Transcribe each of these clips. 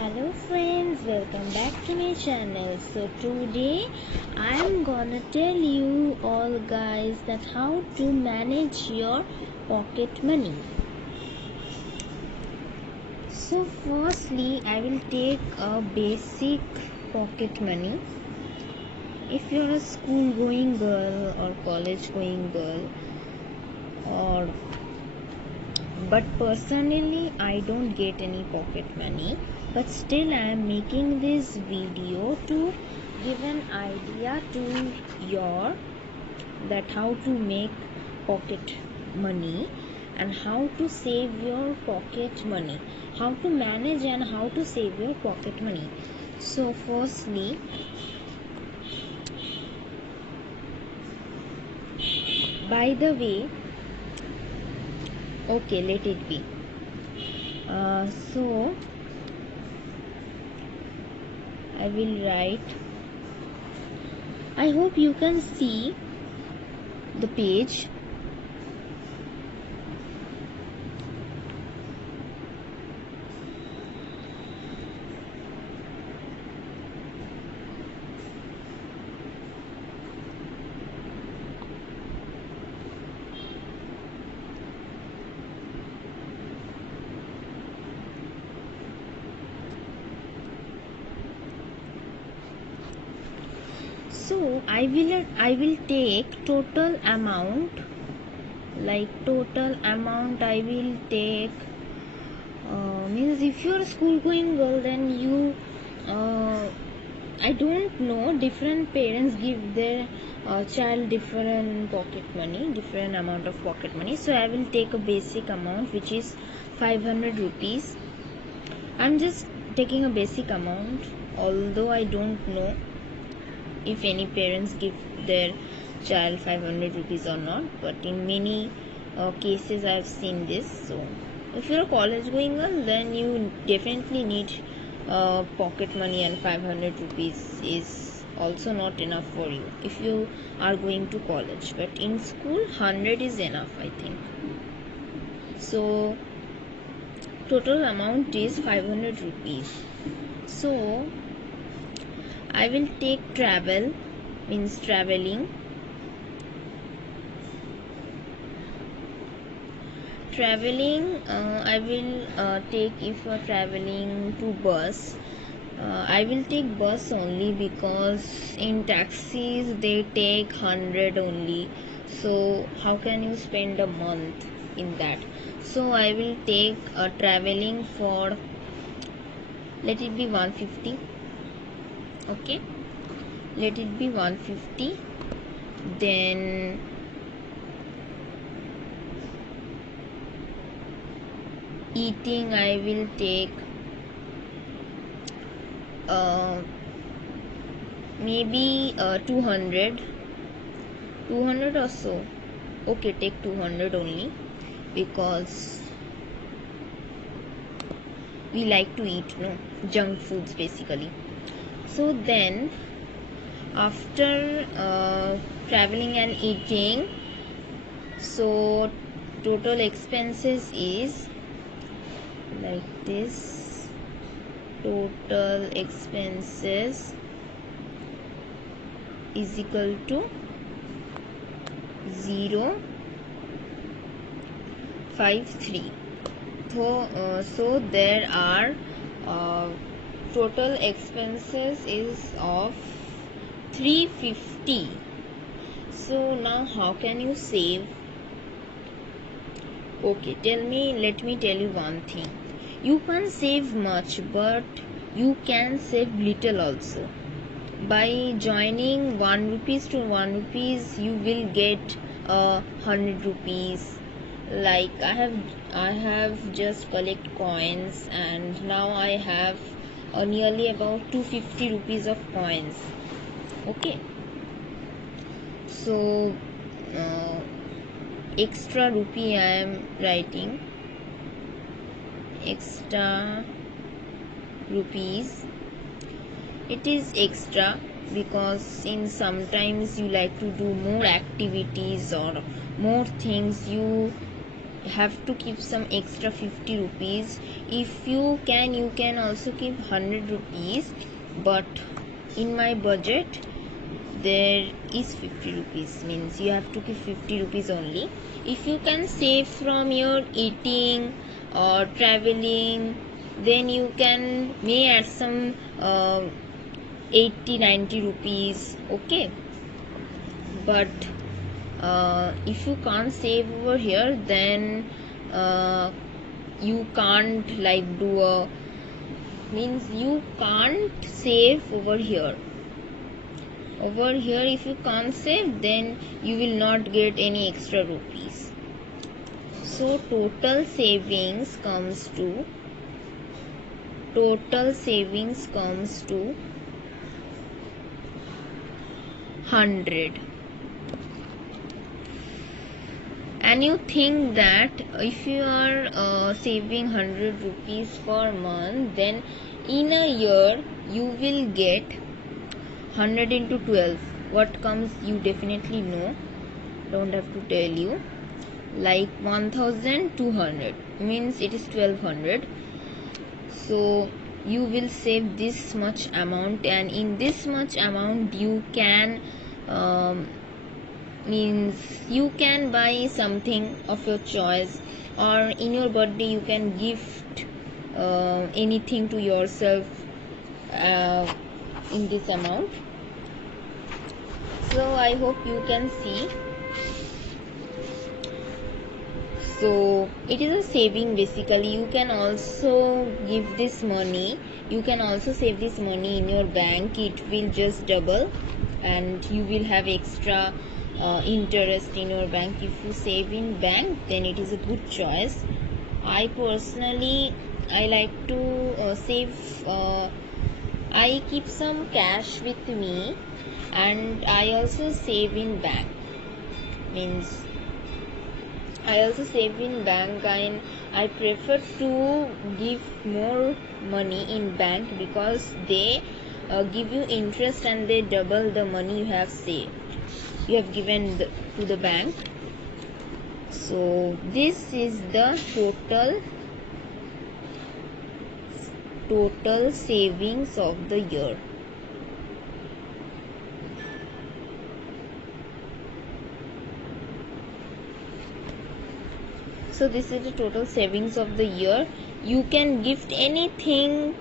Hello friends, welcome back to my channel. So today I am gonna tell you all guys that how to manage your pocket money. So firstly I will take a basic pocket money. If you're a school going girl or college going girl, or but personally I don't get any pocket money, but still I am making this video to give an idea to your that how to make pocket money and how to save your pocket money, how to manage and how to save your pocket money. So firstly, by the way, okay, let it be. So I will write. I hope you can see the page. So I will take total amount, like total amount I will take, means if you're a school going girl, then you I don't know, different parents give their child different pocket money, different amount of pocket money. So I will take a basic amount which is 500 rupees. I'm just taking a basic amount, although I don't know if any parents give their child 500 rupees or not, but in many cases I've seen this. So if you're a college going girl, then you definitely need pocket money, and 500 rupees is also not enough for you if you are going to college, but in school 100 is enough, I think. So total amount is 500 rupees. So I will take travel, means traveling. I will take, if you are traveling to bus, I will take bus only, because in taxis they take 100 only. So how can you spend a month in that? So I will take traveling for, let it be 150. Okay, let it be 150. Then eating I will take maybe 200 or so. Okay, take 200 only, because we like to eat, no, junk foods basically. So then after traveling and eating, so total expenses is like this. Total expenses is equal to 053. So there are total expenses is of 350. So now how can you save? Okay, let me tell you one thing. You can't save much, but you can save little also. By joining 1 rupees to 1 rupees, you will get 100 rupees. Like I have just collect coins, and now I have nearly about 250 rupees of coins. Okay, so extra rupee I am writing, extra rupees. It is extra because in sometimes you like to do more activities or more things, you have to keep some extra 50 rupees. If you can also keep 100 rupees, but in my budget there is 50 rupees, means you have to keep 50 rupees only. If you can save from your eating or traveling, then you can may add some 80-90 rupees, okay. But if you can't save over here, then you can't like do a, means you can't save over here. Over here if you can't save, then you will not get any extra rupees. So total savings comes to 100. And you think that if you are saving 100 rupees per month, then in a year you will get 100 into 12. What comes, you definitely know, don't have to tell you, like 1200, means it is 1200. So you will save this much amount, and in this much amount you can means you can buy something of your choice, or in your birthday you can gift anything to yourself in this amount. So I hope you can see. So it is a saving basically. You can also give this money, you can also save this money in your bank. It will just double and you will have extra interest in your bank. If you save in bank, then it is a good choice. I personally like to save. I keep some cash with me, and I also save in bank. Means I also save in bank, and I prefer to give more money in bank because they give you interest and they double the money you have saved, you have given to the bank. So this is the total savings of the year. So this is the total savings of the year. You can gift anything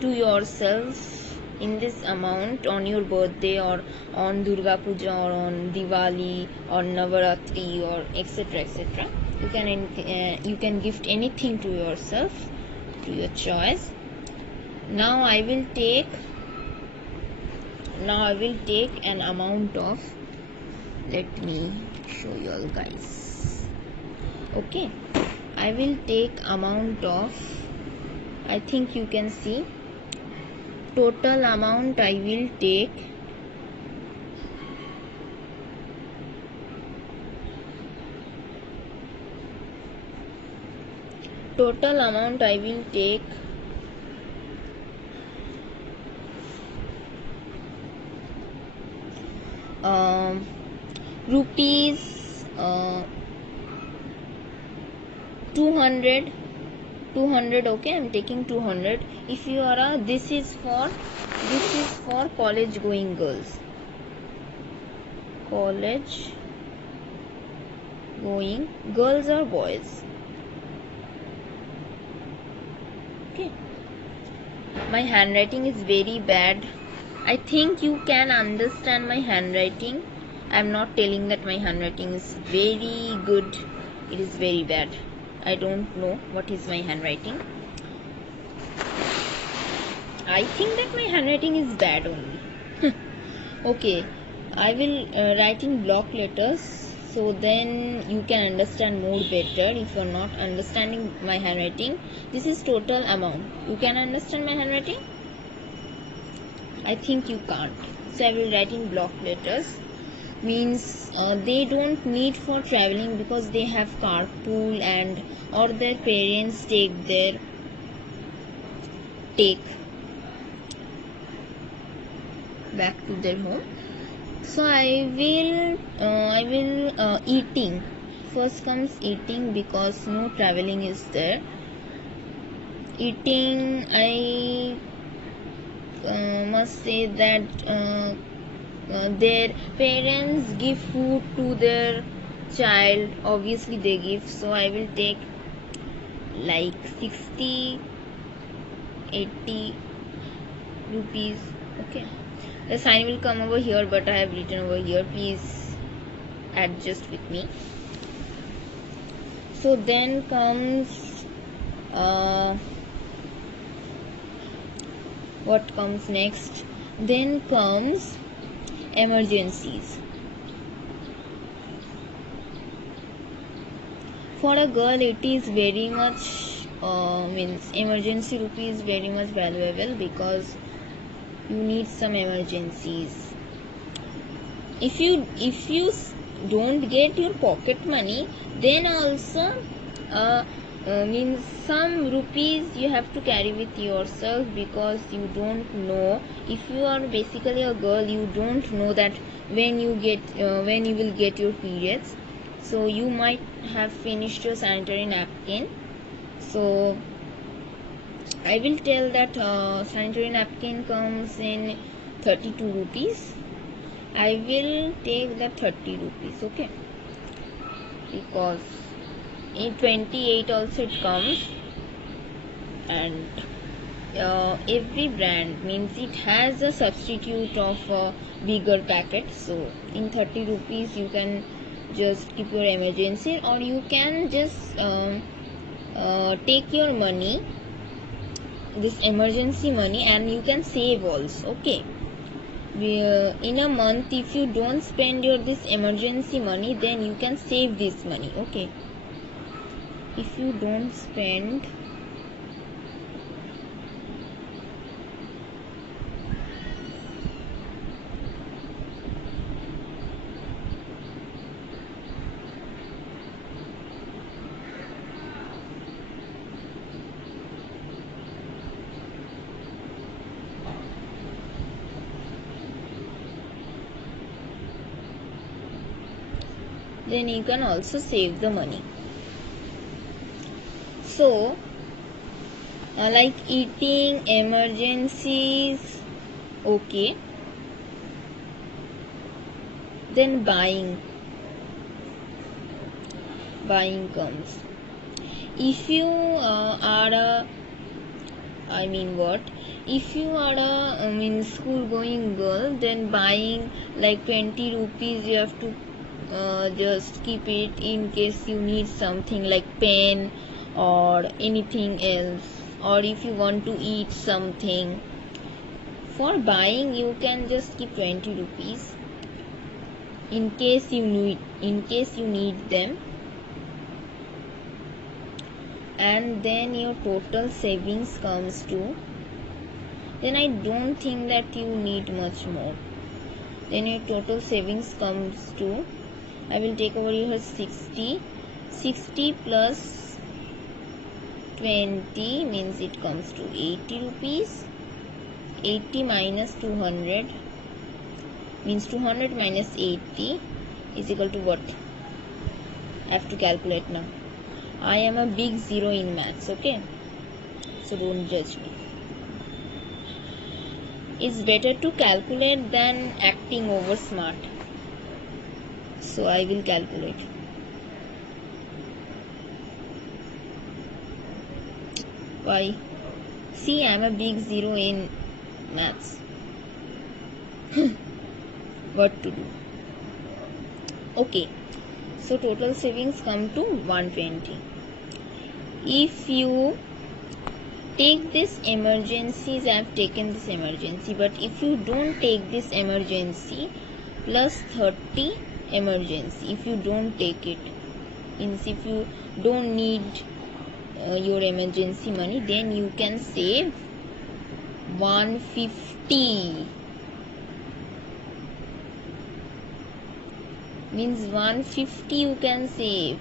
to yourself in this amount on your birthday, or on Durga Puja, or on Diwali, or Navaratri, or etc. etc. You can gift anything to yourself, to your choice. Now I will take an amount of, let me show you all guys. Okay, I will take amount of, I think you can see, total amount I will take rupees 200. Okay, I'm taking 200. If you are this is for college going girls, college going girls or boys. Okay, my handwriting is very bad. I think you can understand my handwriting. I'm not telling that my handwriting is very good, it is very bad. I don't know what is my handwriting. I think that my handwriting is bad only. Okay, I will write in block letters, so then you can understand more better. If you are not understanding my handwriting, this is total amount. You can understand my handwriting? I think you can't. So I will write in block letters. Means they don't need for traveling because they have carpool, and or their parents take back to their home. So I will eating. first comes eating, because no traveling is there. Eating, I must say that their parents give food to their child, obviously they give, so I will take like 60-80 rupees. Okay, the sign will come over here, but I have written over here, please adjust with me. So then comes what comes next? Then comes emergencies. For a girl, it is very much means emergency rupee is very much valuable, because you need some emergencies. If you don't get your pocket money, then also means some rupees you have to carry with yourself, because you don't know, if you are basically a girl, you don't know that when you will get your periods. So you might have finished your sanitary napkin. So I will tell that sanitary napkin comes in 32 rupees. I will take the 30 rupees, okay, because in 28 also it comes, and every brand means it has a substitute of a bigger packet. So in 30 rupees you can just keep your emergency, or you can just take your money, this emergency money, and you can save also. Okay, in a month, if you don't spend your this emergency money, then you can save this money. Okay, if you don't spend then you can also save the money. So like eating, emergencies, okay, then buying comes. If you are a if you are a school going girl, then buying like 20 rupees you have to just keep it in case you need something like pen or anything else, or if you want to eat something. For buying, you can just keep 20 rupees in case you need them, and then your total savings comes to, then I don't think that you need much more. Then your total savings comes to, I will take over here 60 plus 20 means it comes to 80 rupees. 80 minus 200 means 200 minus 80 is equal to what? I have to calculate now. I am a big zero in maths, okay, so don't judge me. It's better to calculate than acting over smart, so I will calculate. Why? See, I am a big zero in maths. What to do? Okay, so total savings come to 120. If you take this emergencies, I have taken this emergency, but if you don't take this emergency plus 30 emergency, if you don't take it, means if you don't need your emergency money, then you can save 150, means 150 you can save.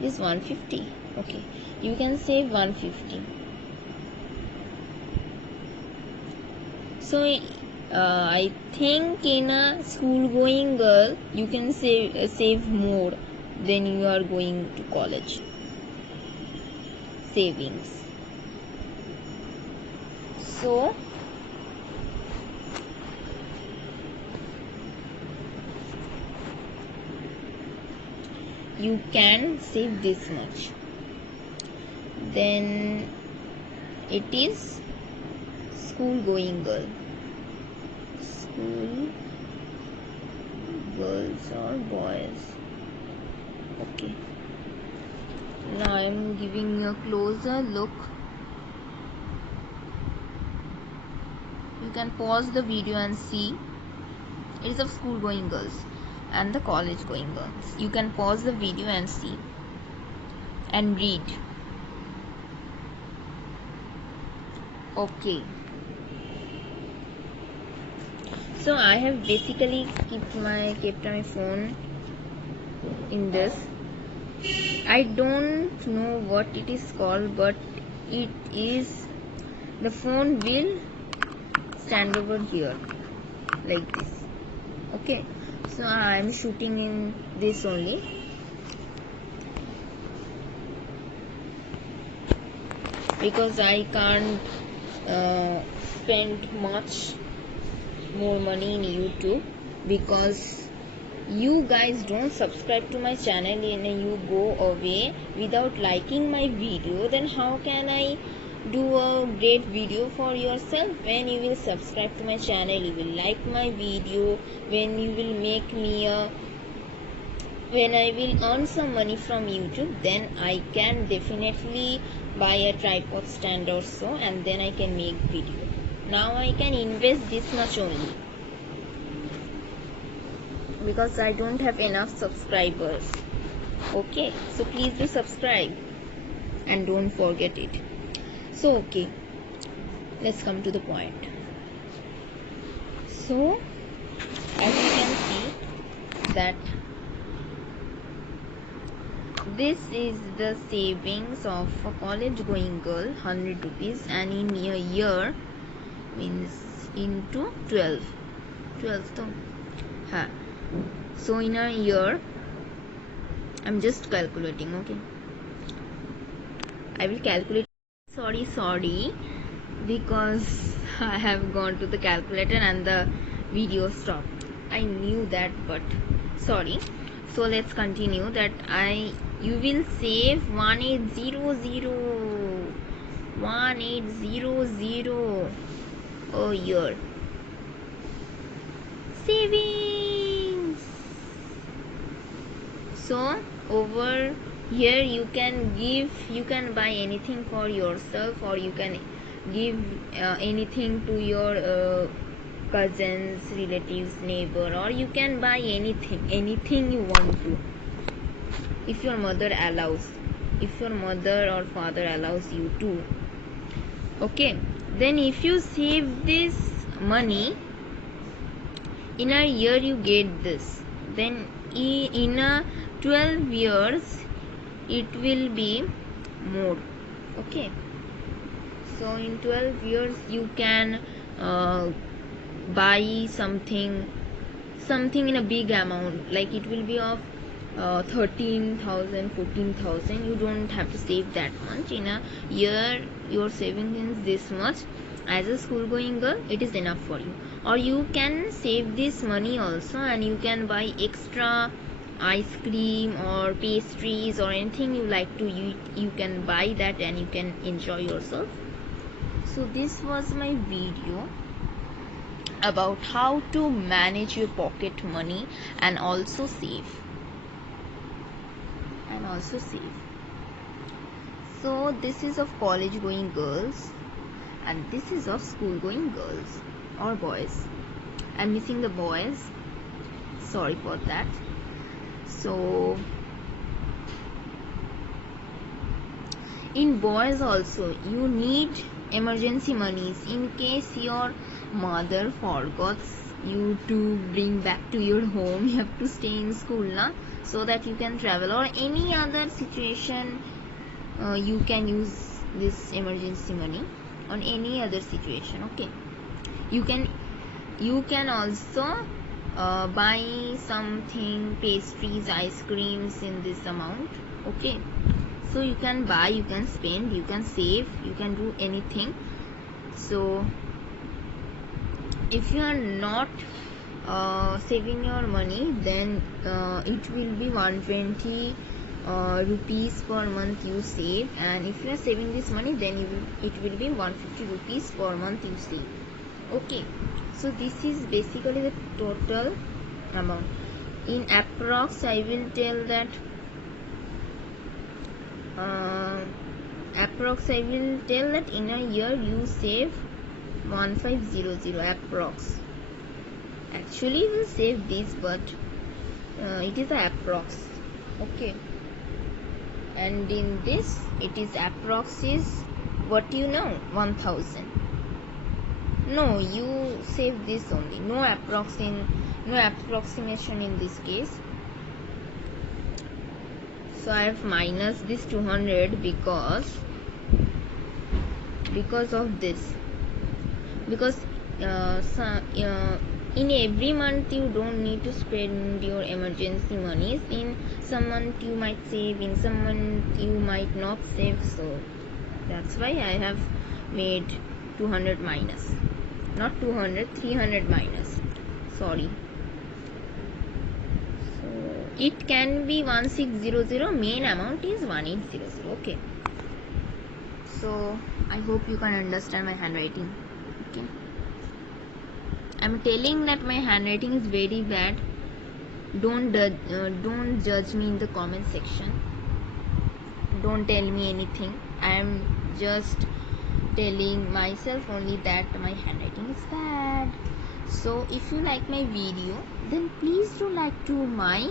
This 150, okay, you can save 150. So I think in a school going girl you can save more than you are going to college. Savings. So you can save this much. Then it is school going girl. School girls or boys. Okay. Now I am giving a closer look. You can pause the video and see. It is of school going girls and the college going girls. You can pause the video and see and read. Okay. So I have basically kept my phone in this. I don't know what it is called, but it is, the phone will stand over here like this. Okay, so I am shooting in this only. Because I can't spend much more money in YouTube, because you guys don't subscribe to my channel and you go away without liking my video. Then how can I do a great video for yourself? When you will subscribe to my channel, you will like my video, when you will make me when I will earn some money from YouTube, then I can definitely buy a tripod stand or so, and then I can make video. Now I can invest this much only, because I don't have enough subscribers. Okay, so please do subscribe and don't forget it. So okay, let's come to the point. So as you can see that this is the savings of a college going girl, 100 rupees, and in a year means into 12 तो हाँ. So in a year, I'm just calculating. Okay, I will calculate. Sorry, because I have gone to the calculator and the video stopped. I knew that, but sorry. So let's continue that you will save 1800 a year. Savings. So over here you can buy anything for yourself, or you can give anything to your cousins, relatives, neighbor, or you can buy anything you want to, if your mother allows, if your mother or father allows you to. Okay, then if you save this money in a year, you get this. Then in a 12 years it will be more. Okay, so in 12 years you can buy something in a big amount, like it will be of 13,000, 14,000. You don't have to save that much. In a year your saving is this much. As a school going girl, it is enough for you. Or you can save this money also, and you can buy extra ice cream or pastries or anything you like to eat. You can buy that and you can enjoy yourself. So this was my video about how to manage your pocket money and also save. So this is of college going girls, and this is of school going girls or boys. I'm missing the boys, sorry for that. So in boys also you need emergency monies in case your mother forgets you to bring back to your home. You have to stay in school na, so that you can travel, or any other situation you can use this emergency money on any other situation. Okay, you can you can also buy something, pastries, ice creams in this amount. Okay, so you can buy, you can spend, you can save, you can do anything. So if you are not saving your money, then it will be 120 rupees per month you save, and if you are saving this money, then it will be 150 rupees per month you save. Okay, so this is basically the total amount. In approx, I will tell that in a year you save 1500 approx. Actually we'll save this, but it is a approx. Okay, and in this it is approx is what you know, 1000. No, you save this only, no approximation in this case. So I have minus this 200 because of this, because in every month you don't need to spend your emergency monies. In some month you might save, in some month you might not save, so that's why I have made 200 minus, not 200, 300 minus, sorry. So it can be 1600, main amount is 1800. Okay, so I hope you can understand my handwriting. Okay, I'm telling that my handwriting is very bad. Don't judge me in the comment section. Don't tell me anything. I am just telling myself only that my handwriting is bad. So if you like my video, then please do like to my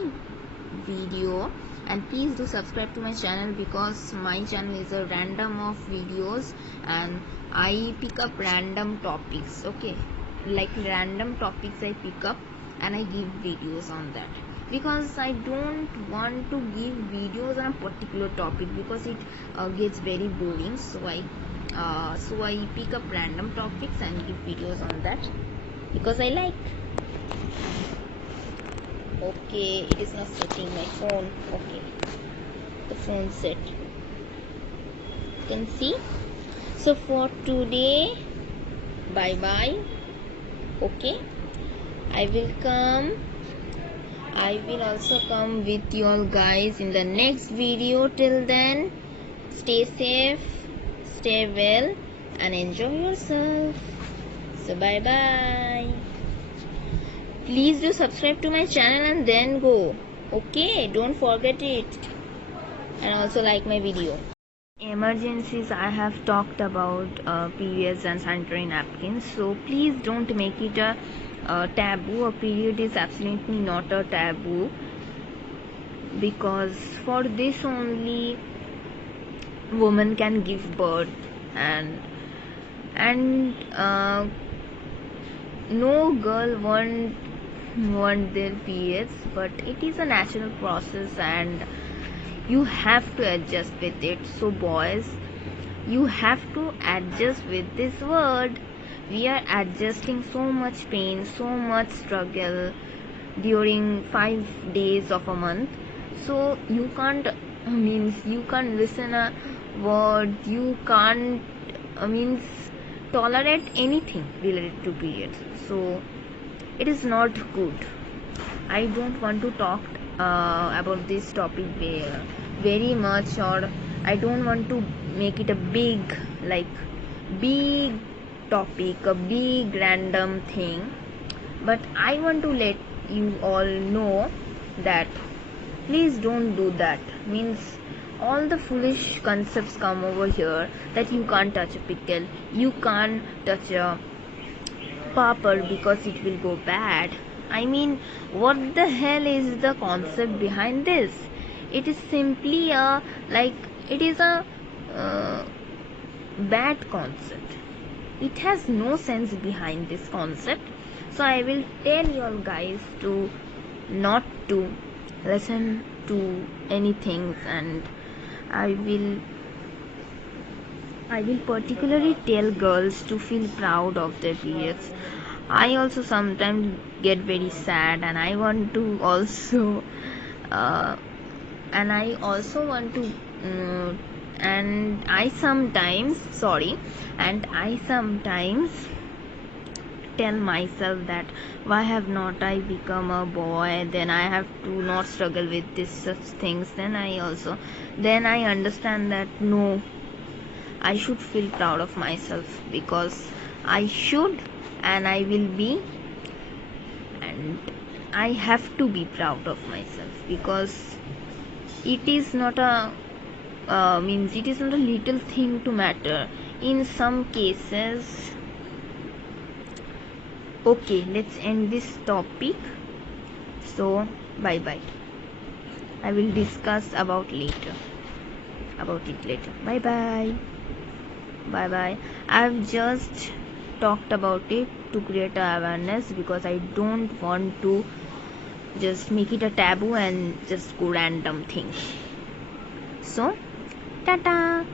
video, and please do subscribe to my channel, because my channel is a random of videos and I pick up random topics. Okay, like random topics I pick up and I give videos on that, because I don't want to give videos on a particular topic because it gets very boring. So I pick up random topics and give videos on that because I like. Okay, it is not setting my phone. Okay, the phone set, you can see. So for today, bye bye. Okay, I will also come with you all guys in the next video. Till then, stay safe, stay well, and enjoy yourself. So bye bye. Please do subscribe to my channel and then go. Okay, don't forget it, and also like my video. Emergencies, I have talked about periods and sanitary napkins, so please don't make it a taboo. A period is absolutely not a taboo, because for this only woman can give birth, and no girl want their periods, but it is a natural process and you have to adjust with it. So boys, you have to adjust with this word. We are adjusting so much pain, so much struggle during 5 days of a month. So you can't listen a word, you can't tolerate anything related to periods. So it is not good. I don't want to talk about this topic very much, or I don't want to make it a big topic, a big random thing, but I want to let you all know that please don't do that. Means all the foolish concepts come over here, that you can't touch a pickle, you can't touch a popper because it will go bad. I mean, what the hell is the concept behind this? It is simply a bad concept. It has no sense behind this concept. So I will tell you all guys to not to listen to anything, and I will particularly tell girls to feel proud of their periods. I also sometimes get very sad, and I want to also and I also want to and I sometimes tell myself that why have not I become a boy, then I have to not struggle with this such things. Then I understand that no, I should feel proud of myself, because I should, and I will be, and I have to be proud of myself, because it is not a it is not a little thing to matter in some cases. Okay, let's end this topic. So bye bye. I will discuss about it later. Bye bye. Bye bye. I've just talked about it to create awareness, because I don't want to just make it a taboo and just go random things. So, tata.